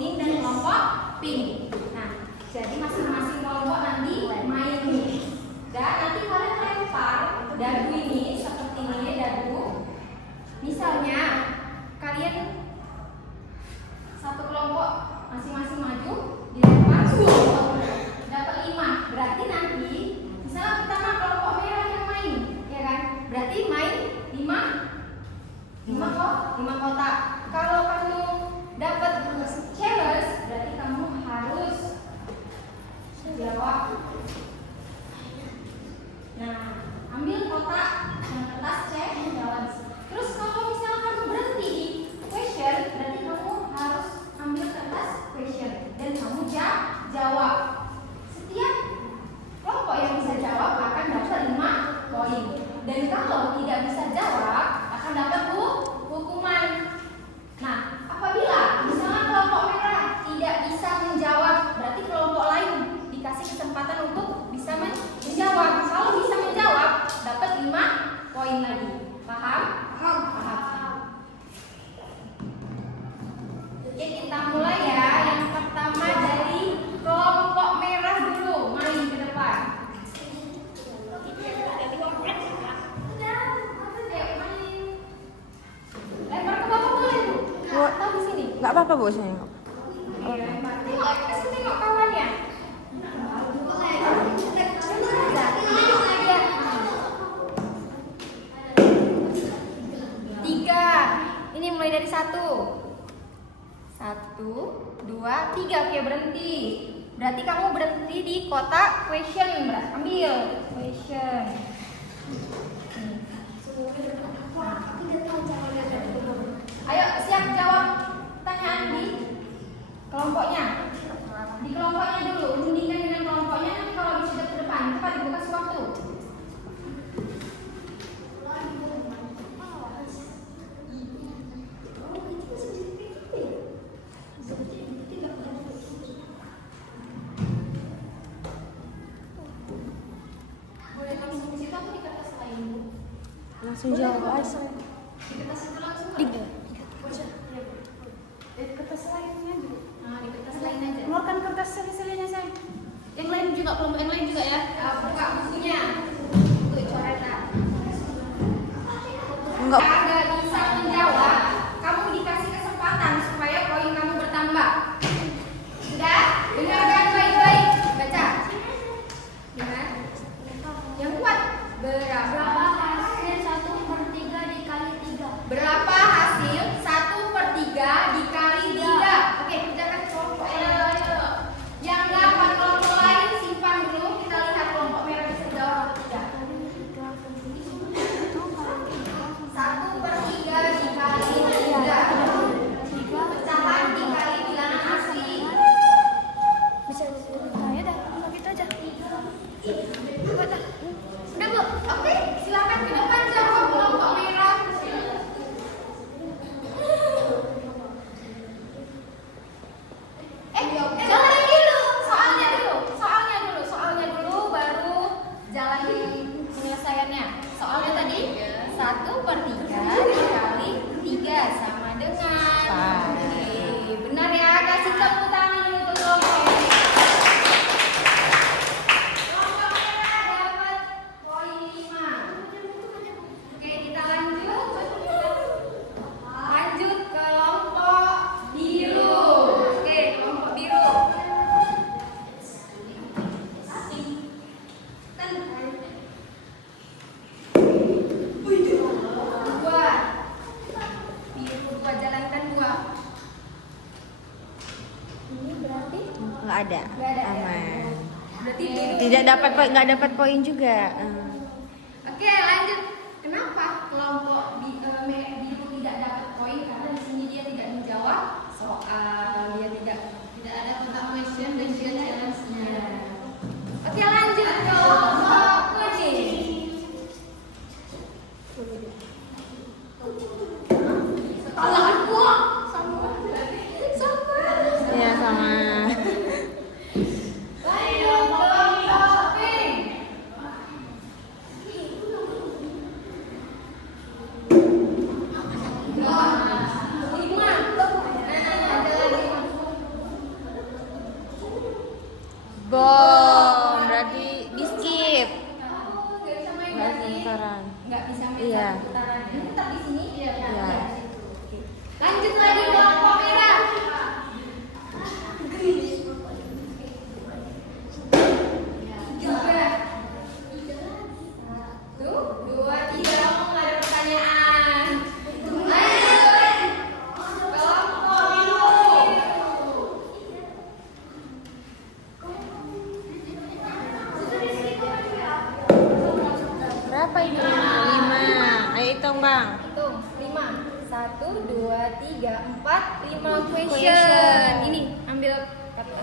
kuning dan kelompok pink. Nah, jadi masing-masing kelompok nanti main nih. Dan nanti kalian lempar dadu ini seperti ini dadu. Misalnya kalian satu kelompok masing-masing maju dilempar dapat 5. Berarti nanti misalnya pertama kelompok merah yang main, ya kan? Berarti main 5 kotak. Kalau kamu dapat challenge, berarti kamu harus jawab. Nah, ambil kotak yang kertas cek jawab. Terus kalau misalnya kamu berhenti di question, berarti kamu harus ambil kertas question dan kamu jawab. Setiap kelompok yang bisa jawab akan dapat 5 poin. Dan kalau tidak bisa jawab akan dapat hukuman. Nah, apabila misalnya kelompok merah tidak bisa menjawab, berarti kelompok lain dikasih kesempatan untuk bisa menjawab. Kalau bisa menjawab, dapat 5 poin lagi. Paham? Paham. Oke, kita mulai ya. Yang pertama dari kelompok merah dulu, main ke depan. Lempar ke bawah boleh Bu? Atau di sini? Nggak apa-apa Bu, saya nggak. Tengok, kasih tengok kawannya. Tiga. Ini mulai dari 1. 1, 2, 3. Oke, berhenti. Berarti kamu berhenti di kotak question. Ambil question. Ayo siap jawab pertanyaan di kelompoknya. Di kelompoknya dulu, rundingkan dengan kelompoknya. Nanti kalau sudah ke depan, cepat Ibu kasih waktu. Boleh langsung di situ atau di kertas lain Bu? Langsung jawab aja. Di kertas itu langsung Di Kertas lainnya dulu. Nah, di kertas lain aja. Keluarkan kertas seli-selinya saya. Yang lain juga, kelompok yang lain juga ya. Buka bukunya. Tuh coretan. Enggak. Nggak bisa menjawab, kamu dikasih kesempatan supaya poin kamu bertambah. Sudah? Dengarkan baik-baik. Baca. Gimana? Yang kuat. Berapa hasil 1/3 dikali 3? Berapa hasil 1/3 dikali 3? Oke, kerjakan kelompok yang dapat kelompok lain simpan dulu. Kita lihat kelompok merah bisa jawab atau tidak. 1/3 dikali 3. Pecahan dikali bilangan asli. Bisa ya dah, kita aja. Udah Bu? Oke, silakan ke depan jawab kelompok merah. Jalan dulu. Soalnya dulu baru jalan penyelesaiannya. Soalnya tadi 1/3 dikali 3 sama dengan. Oke, benar ya. Kasih tepuk tangan dulu untuk kelompok ini. Kelompok merah dapat poin 5. Oke, kita lanjut. Lanjut ke kelompok biru. Oke, kelompok biru. Dua. Biru 2, jalankan 2. Ini berarti Nggak ada. nggak ada. Aman. Berarti biru. Tidak dapat poin, nggak dapat poin juga. Oke, lanjut. Kenapa kelompok biru tidak dapat poin? Karena di sini dia tidak menjawab soal, dia tidak ada kotak question dan juga challenge-nya. Oke, lanjut ke kelompok kuning. Setelah aku sama. Iya sama. Lanjut kelompok pink. putarannya. Tetap di sini. Iya. Iya. Lanjut lagi kelompok merah. Tiga. Satu, dua, tiga. Kamu nggak ada pertanyaan. Lanjut. Kelompok biru. Berapa ini? 5. Ayo hitung, Bang. Hitung 5. 1, 2, 3, 4, 5 question. Question. Ini ambil kartu.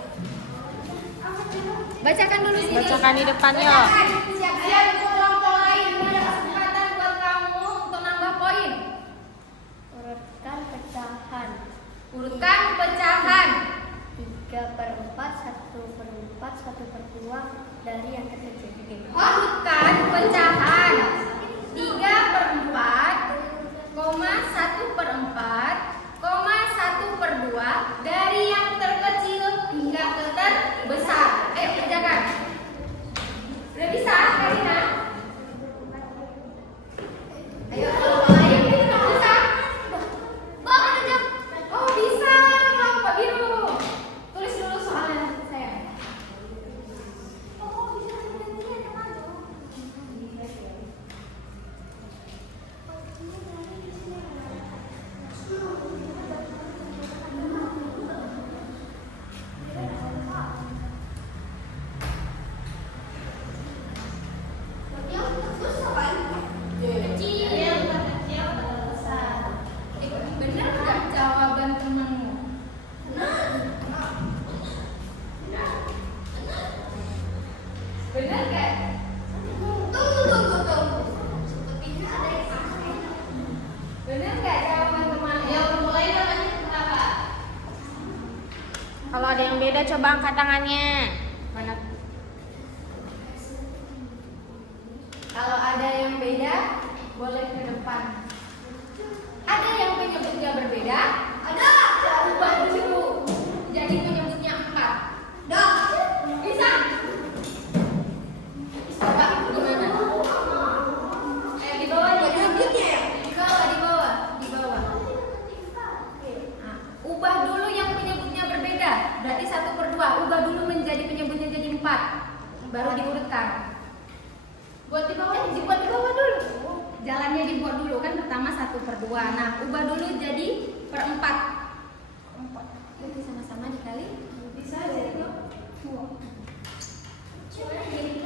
Bacakan dulu sini. Bacakan di depan yuk. Bacakan. Siap-siap untuk kelompok lain. Ini ada kesempatan buat kamu untuk nambah poin. Urutkan pecahan. Urutkan pecahan. 3/4, 1/4, 1/2 dari yang terkecil. Urutkan pecahan 3/4, 1/4, 1/2 dari yang terkecil hingga ke terbesar. Ayo kerjakan. Udah bisa, Karina? Ayo kelompok lain bisa? Oh bisa, kelompok biru. Tulis dulu soalnya sayang. Bener nggak jawaban temanmu? Bener nggak? Tunggu. Bener nggak jawaban temanmu? Ya mulai namanya kenapa? Kalau ada yang beda coba angkat tangannya. Mana? Kalau ada yang beda, boleh ke depan. Ada yang penyebutnya berbeda? Ada. Ubah dulu. Jadi penyebutnya 4. Bisa? Coba gimana? Di bawah ya. Di bawah. Nah, ubah dulu yang penyebutnya berbeda. Berarti 1/2. Ubah dulu menjadi penyebutnya jadi 4. Baru diurutkan. Dibuat di bawah dulu. Jalannya dibuat dulu kan pertama 1/2. Nah, ubah dulu jadi 4/4. Jadi sama-sama dikali. Bisa jadi 2. Jadi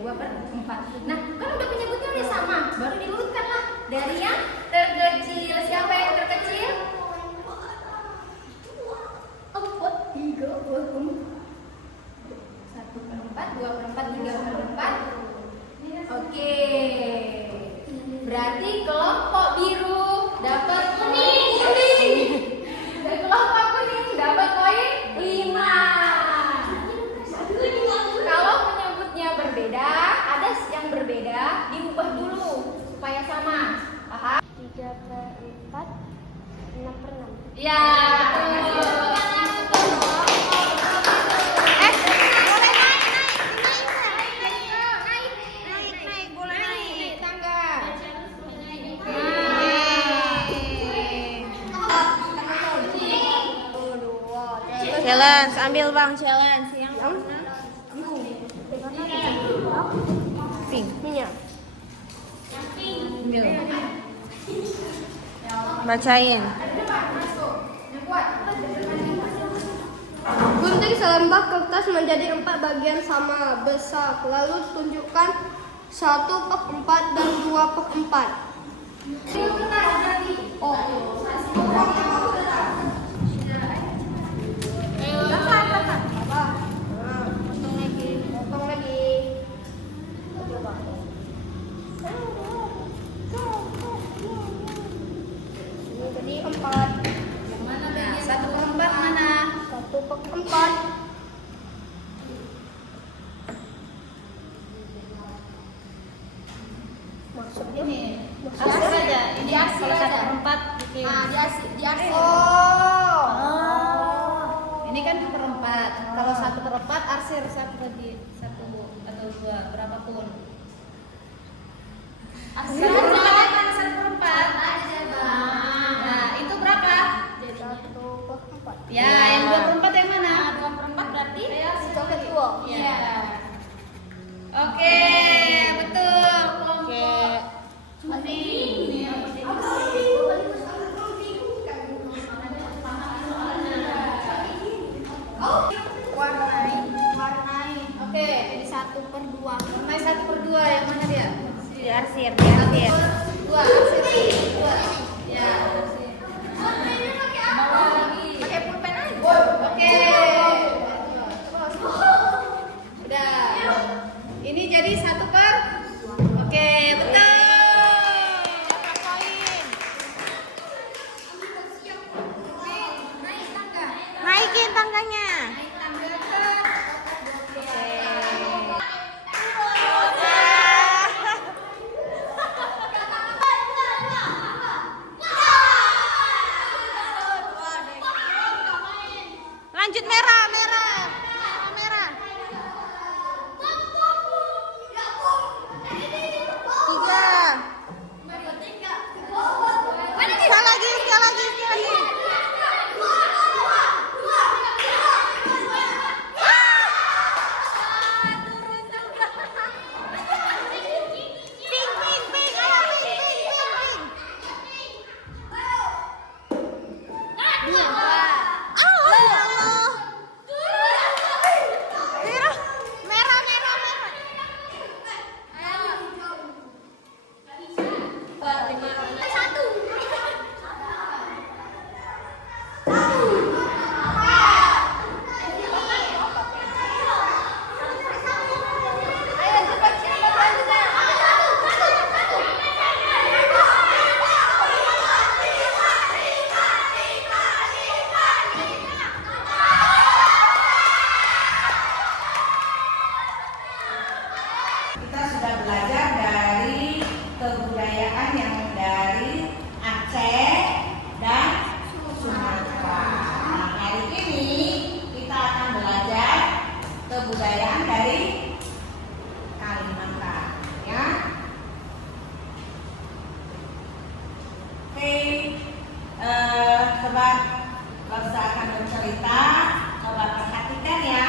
2/4. Nah, kan udah penyebutnya udah sama. Baru diurutkan lah. Dari yang terkecil. Siapa yang terkecil? 1/4, 2/4, 3/4. Oke. Berarti kelompok biru dapat kuning. Dan kelompok kuning dapat poin 5. Kalau penyebutnya berbeda, ada yang berbeda, diubah dulu supaya sama. Paham? 3/4, 6/6. Ya, betul. Challenge, ambil Bang, challenge. Yang pink. Minyak. Ambil. Bacain. Gunting selembar kertas menjadi 4 bagian sama besar. Lalu tunjukkan 1/4 dan 2/4. Potong lagi. Ini jadi 4. Yang mana bagian 1/4 mana? 1/4. Maksudnya Arsir aja. Ini Diarsir kalau aja. 1/4 bikin. Nah, diarsir. Ini kan 1/4. Kalau 1/4 arsir satu atau 2, berapapun. Sekarang jawabannya mana 1/4? Nah, itu berapa? 1/4. Ya, yang 2/4 yang mana? 2/4 berarti? Coklat tua. Iya. Oke, betul. Oke. Warnai. Oke, jadi 1/2. Warnai 1/2 yang mana dia? Diarsir. 2. Ya. Pakai pulpen aja. Oke. Udah. Ini jadi 1/. Oke, betul. Naikin tangganya. Lanjut merah. Sekali lagi. Pink. Ayo, pink. Oh, ya Allah. Merah. Kita sudah belajar dari kebudayaan yang dari Aceh dan Sumatera. Nah, hari ini kita akan belajar kebudayaan dari Kalimantan, ya. Oke, coba Laksa akan bercerita. Coba perhatikan ya.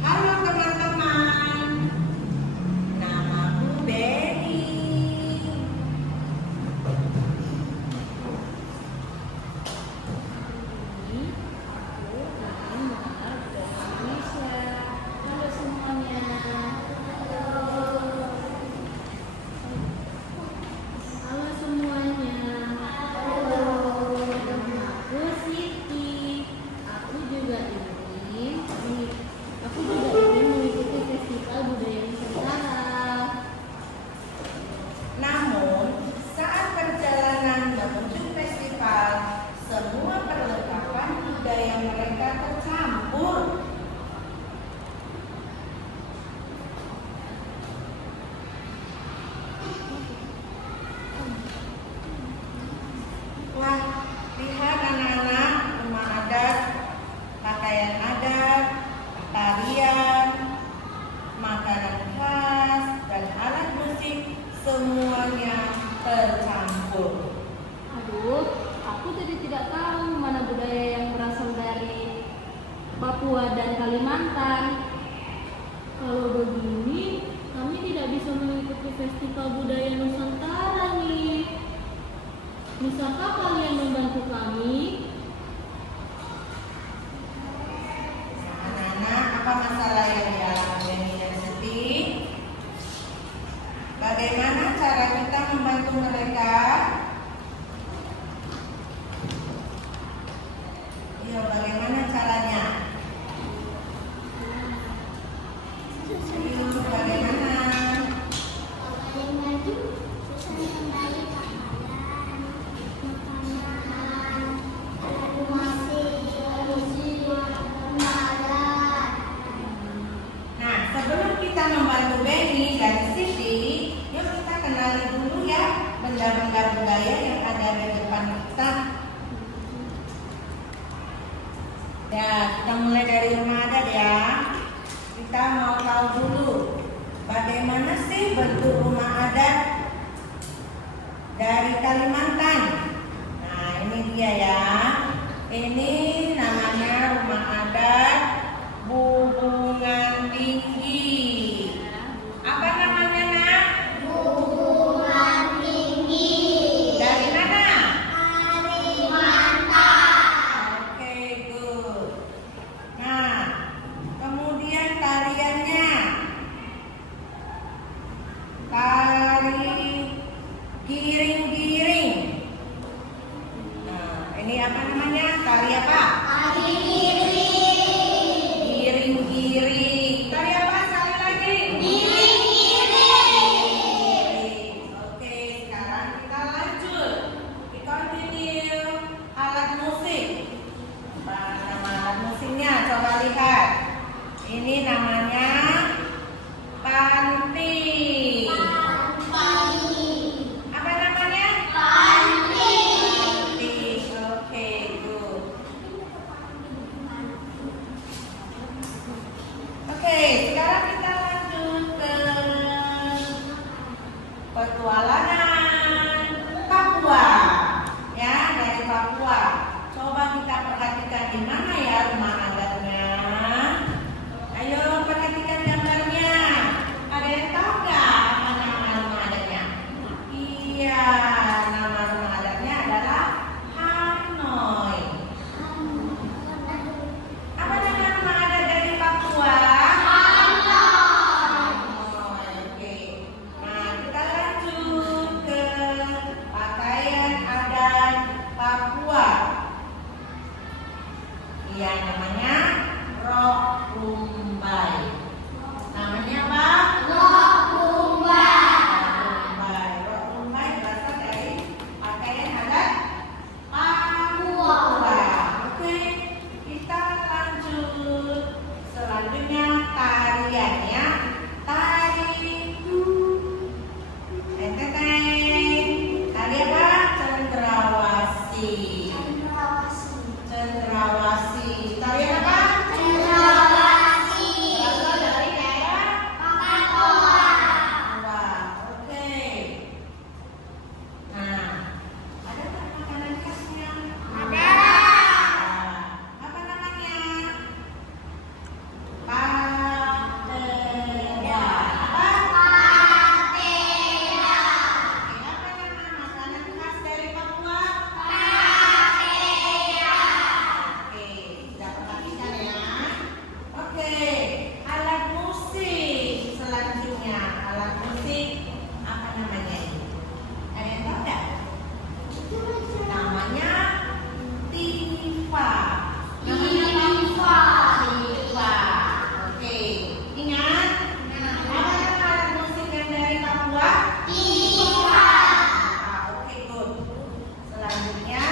Halo teman-teman, namaku Benny. Halo semuanya. Halo semuanya. Aku Siti. Aku juga ingin mengikuti festival budaya Nusantara. Namun, saat perjalanan menuju festival, semua perlengkapan budaya mereka tercampur. Wah, lihat anak-anak, rumah adat, pakaian adat, tarian, makanan khas, dan alat musik semuanya tercampur. Aduh, aku jadi tidak tahu mana budaya yang berasal dari Papua dan Kalimantan. Kalau begini, kami tidak bisa mengikuti festival budaya Nusantara nih. Bisakah kalian membantu kami? Anak-anak, apa masalah yang dialami Benny dan Siti? Bagaimana cara kita membantu mereka? Iya, bagaimana caranya? Ayo, bagaimana? Ya, kita mulai dari rumah adat ya. Kita mau tahu dulu bagaimana sih bentuk rumah adat dari Kalimantan. Nah, ini dia ya. Ini namanya rumah adat Bubungan Tinggi. Apa namanya, Nak? Hubungan tinggi. Dari mana? Kalimantan. Oke, good. Nah, kemudian tariannya. Tari giring-giring. Nah, ini apa namanya? Tari apa? Giring-giring. Tari apa? Sekali lagi. Giring. Oke, sekarang kita lanjut. We continue. Alat musik. Apa nama alat musiknya? Coba lihat. Ini namanya panti. Apa namanya? Panti. Oke, good. Oke, sekarang kita lanjut ke petualangan Papua. Ya, dari Papua. Coba kita perhatikan di mana ya rumah adatnya. Ayo perhatikan gambarnya. Ada yang tahu nggak apa nama rumah adatnya? Iya, nama rumah adatnya adalah Hanoi. Apa nama rumah adat dari Papua? Hanoi. Oke. Nah, kita lanjut ke pakaian adat Papua. Iya, namanya rok rumbai. Namanya apa? Rok rumbai. Rok rumbai berasal dari pakaian adat Papua. Oke, kita lanjut. Selanjutnya tariannya tari tari apa? Cendrawasih. Cendrawasih. Tarian apa? Berasal dari daerah Papua. Oke. Nah, ada nggak makanan khasnya? Apa namanya? Patela. Apa? Oke, apa nama makanan khas dari Papua? Oke, sudah perhatikan ya. Oke, alat musik selanjutnya. Alat musik apa namanya ini? Ada yang tahu nggak? Namanya tifa. Namanya apa? Tifa. Oke, ingat? Apa nama alat musik yang dari Papua? Oke, good. Selanjutnya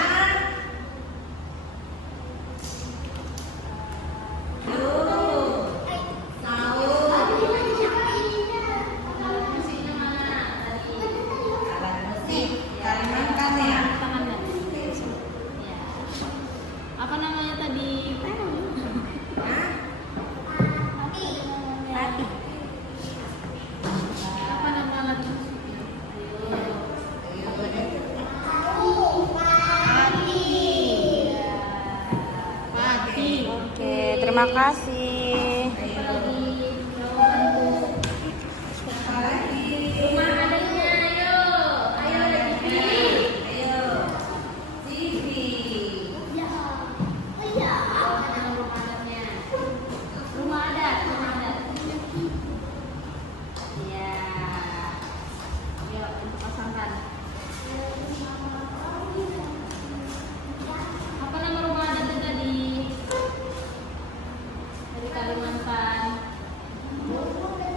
alat musik Kalimantan ya. Apa namanya tadi? Apa nama alat musik? Pati. Oke, terima kasih. Rumah adatnya, ayo. Ayo TV. Ayo, TV. Apa nama rumah adatnya? Rumah adat. Iya. Ayo, kita pasangkan. Apa nama rumah adatnya tadi? Dari Kalimantan. Bubungan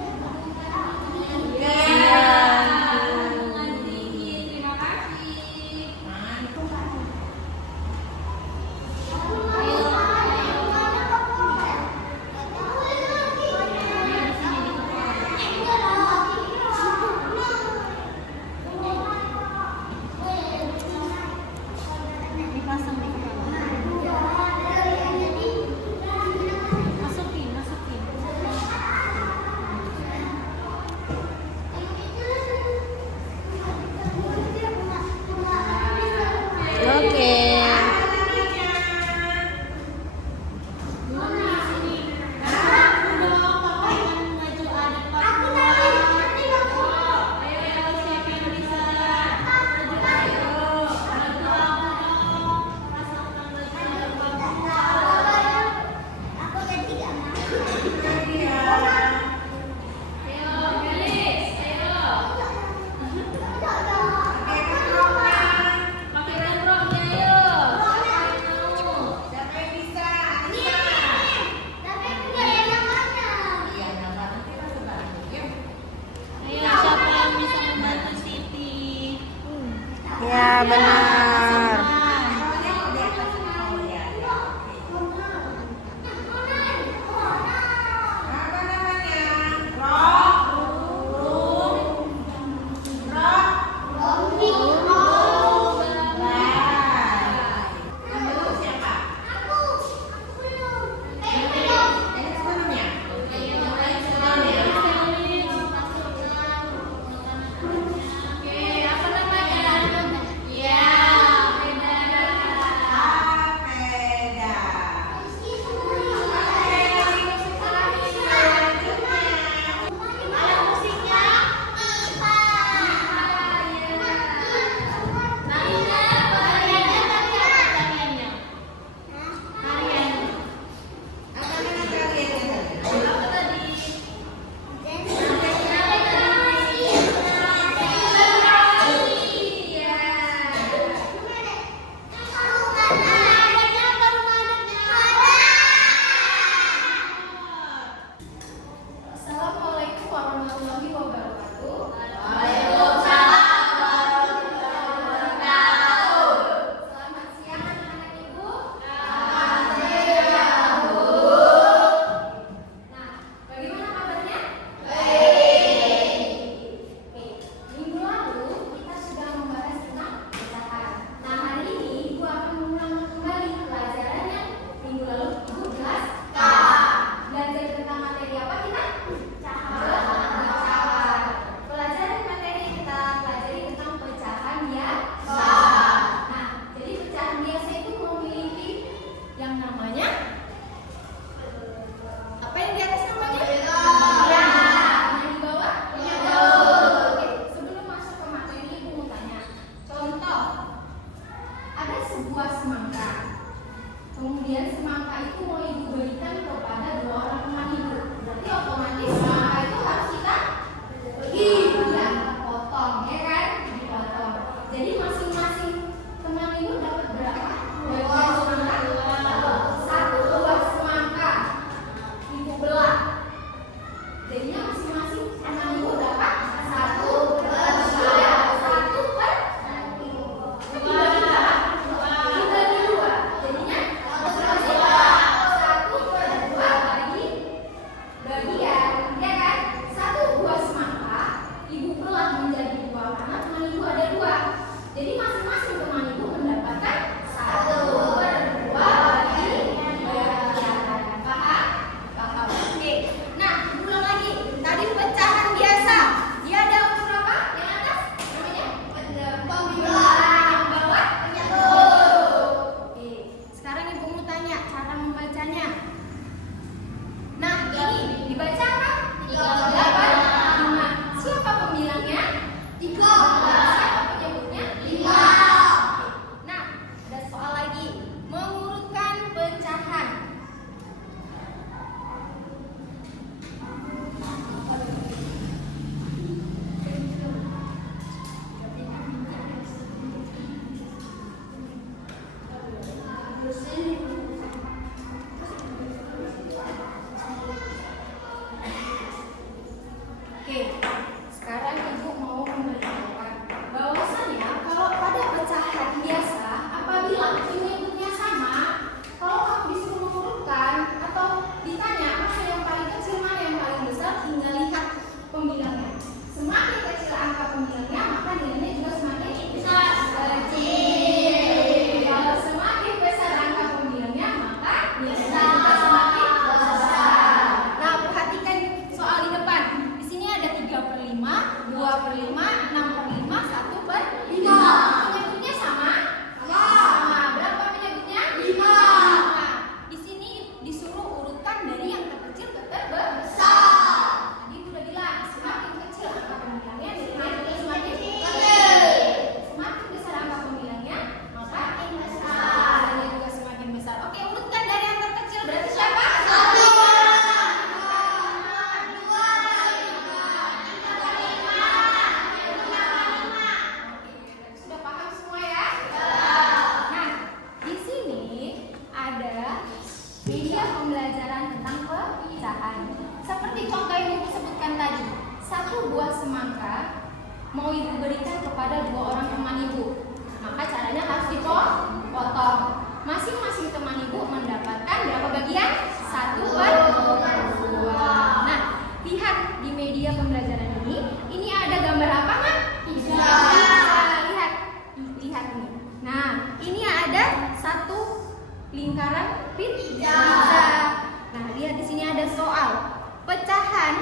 tinggi. Terima kasih. Dipasang di kepala. benar. Pokoknya mau di atas. Oh ya. Apa namanya? Rock. Siapa? Ini sebelumnya. Apa namanya? Assalamualaikum warahmatullahi wabarakatuh. Selamat siang anak-anak ibu. Nah, bagaimana kabarnya? Oke, minggu lalu kita sudah membahas tentang pecahan. Nah, hari ini ibu akan mengulang kembali pelajaran yang minggu lalu ibu jelaskan. Belajar tentang materi apa kita? Pecahan. Pelajaran materi yang kita pelajari tentang pecahan biasa. Nah, jadi pecahan biasa itu memiliki yang namanya apa yang di atas namanya? Ya. Yang di bawah? Oke, sebelum masuk ke materi ibu mau tanya. Contoh, ada sebuah semangka. Kemudian semangka itu mau ibu berikan kepada dua orang teman ibu. Berarti otomatis semangka itu harus kita potong, ya kan? Dipotong. Jadi masing-masing teman ibu dapat berapa? Bagian semangka? Satu buah semangka. Ibu belah. Jadinya masing-masing teman ibu dapat satu per dua. Dibagi dua. Jadinya satu per dua bagian, ya kan? Satu buah semangka ibu belah menjadi dua karena teman ibu ada dua. Jadi masing-masing teman ibu mendapatkan satu per dua bagian. Paham? Paham. Oke. Nah, ulang lagi. Tadi pecahan biasa. Dia ada unsur apa? Yang atas namanya pembilang. Yang bawah penyatup. Oke. Sekarang ibu mau tanya cara membacanya. Nah, ini dibaca apa? 3, 5. Siapa pembilangnya? 3. Siapa penyebutnya? 5. Nah, ada soal lagi. Mengurutkan pecahan. Oke, sekarang ibu mau memberitahukan bahwasannya kalau pada pecahan biasa, apabila penyebutnya sama, kalau kamu disuruh mengurutkan atau ditanya mana yang paling kecil, mana yang paling besar, tinggal lihat pembilangnya. Semakin kecil angka pembilangnya, maka nilainya juga semakin besar. Kecil. Kalau semakin besar angka pembilangnya, maka nilainya juga semakin besar. Nah, perhatikan soal di depan. Di sini ada 3/5, 2/5, 6/5, 1/5. Penyebutnya sama? Sama. Berapa penyebutnya? 5. Nah, di sini disuruh urutkan dari yang terkecil ke terbesar. Tadi udah bilang semakin kecil angka pembilangnya, nilainya juga semakin kecil. Semakin besar angka pembilangnya, maka nilainya juga semakin besar. Oke, urutkan dari yang terkecil. Berarti siapa? 1. Sudah paham semua ya? Nah, di sini ada media pembelajaran tentang pecahan. Seperti contoh yang ibu sebutkan tadi, satu buah semangka mau ibu berikan kepada dua orang teman ibu. Maka Nah, ini ada satu lingkaran pizza. Nah, lihat di sini ada soal. Pecahan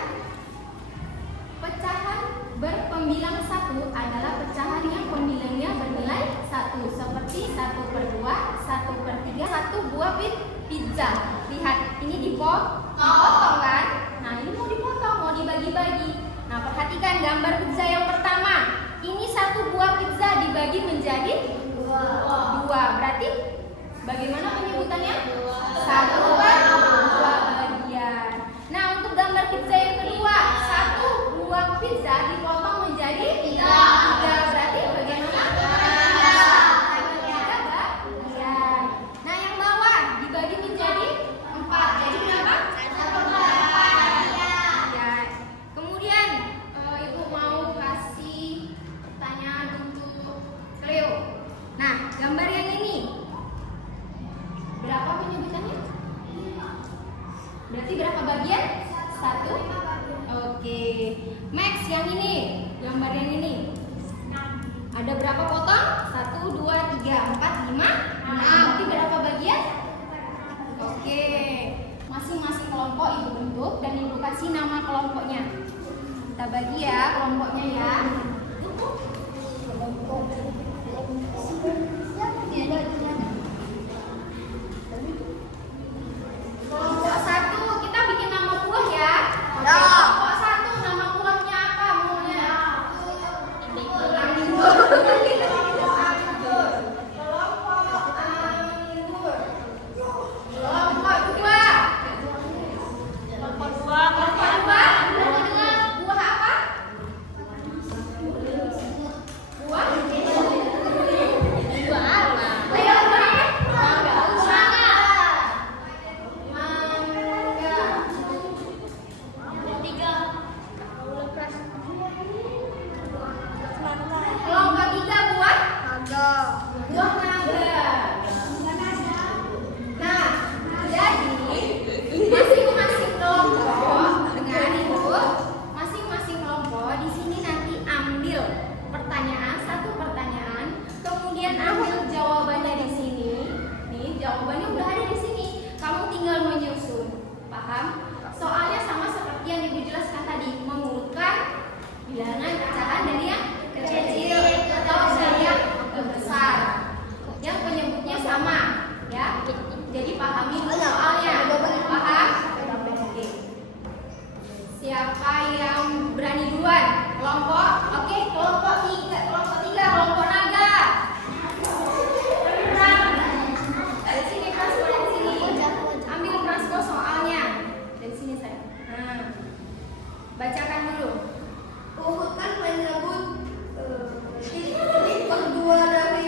berpembilang 1 adalah pecahan yang pembilangnya bernilai 1, seperti 1/2, 1/3, 1 buah pizza. Lihat, ini dipotong kan? Nah, ini mau dipotong, mau dibagi-bagi. Nah, perhatikan gambar pizza yang pertama. Ini 1 buah pizza dibagi menjadi 2. Berarti bagaimana penyebutannya? 1/2 bagian. Nah, untuk gambar pizza yang kedua, 1 buah pizza dipotong menjadi 3. Berarti bagaimana? 3 bagian. Nah, yang bawah dibagi menjadi 4. Jadi berapa? 1/4 bagian. Kemudian Ibu mau kasih pertanyaan untuk Cleo. Nah, gambar yang ini berapa penyebutannya? Berarti berapa bagian? 1. Oke. Max, yang ini, gambar yang ini. Ada berapa potong? 1, 2, 3, 4, 5, 6. Berarti berapa bagian? Oke. Masing-masing kelompok Ibu bentuk dan Ibu kasih nama kelompoknya. Kita bagi ya kelompoknya ya. Kelompok 1 kita bikin nama buah ya. Oke, kelompok 1 nama buahnya apa? Maunya? Anggur. Kelompok 2. Buah apa? Buah? Buah apa? Ayo, buah apa? Mangga. Kelompok 3 buah? Buah naga. Nah, jadi masing-masing kelompok dengan Ibu, masing-masing kelompok di sini nanti ambil satu pertanyaan, kemudian ambil jawabannya di sini. Nih, jawabannya udah ada di sini. Kamu tinggal menyusun. Paham? Soalnya sama seperti yang Ibu jelaskan tadi, mengurutkan bilangan pecahan dari yang kecil atau dari yang besar. Yang penyebutnya sama, ya. Jadi pahami dulu soalnya. Paham? Oke. Siapa yang berani duluan? Kelompok? Oke, kelompok 3, kelompok naga. Dari sini Prasko, dari sini. Ambil Prasko soalnya. Dari sini saya. Nah, bacakan dulu. Urutkan menyebut titik kedua dari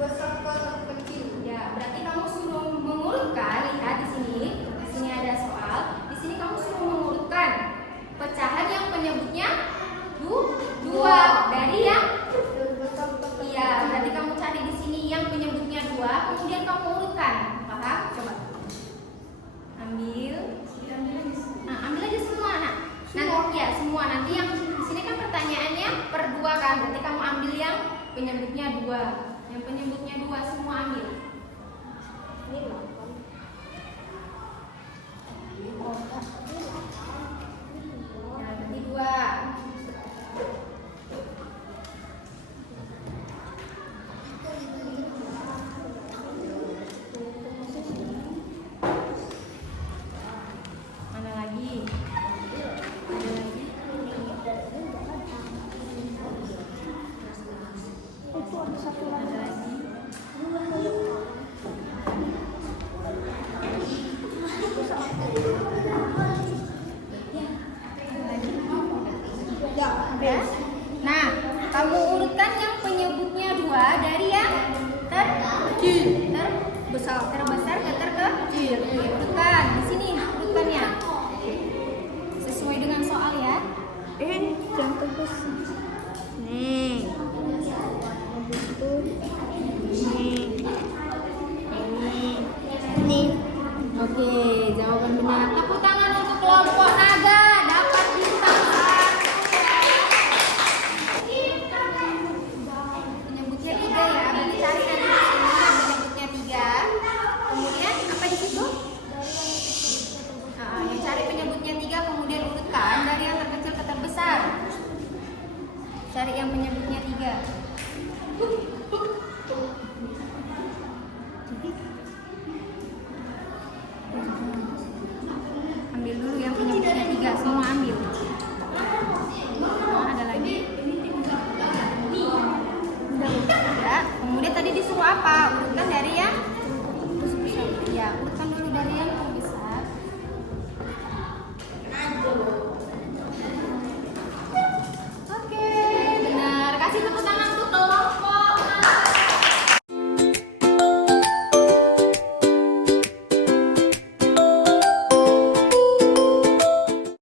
besar ke terkecil. Ya, berarti kamu suruh mengurutkan. Lihat di sini. Di sini ada soal. Di sini kamu suruh mengurutkan pecahan yang penyebutnya 2 dari yang iya. Berarti kamu cari di sini yang penyebutnya 2, kemudian kamu urutkan. Paham? Coba. Ambil. Nah, ambil aja semua, Nak. Nanti ya, semua. Nanti yang di sini kan pertanyaannya per 2 kan. Berarti kamu ambil yang penyebutnya 2. Yang penyebutnya 2 semua ambil. Yang berarti 2. Mana lagi? Ada lagi? Ada lagi? Ya. Nah, kamu urutkan yang penyebutnya 2 dari yang terbesar ke terkecil. Oke, urutkan. Di sini urutkannya. Sesuai dengan soal ya. Yang terbesar. Nih. Ini. Oke, jawaban benar. Tepuk tangan untuk kelompok naga. Dapat bintang 1. Penyebutnya 3 ya. Berarti cari yang menyebutnya 3.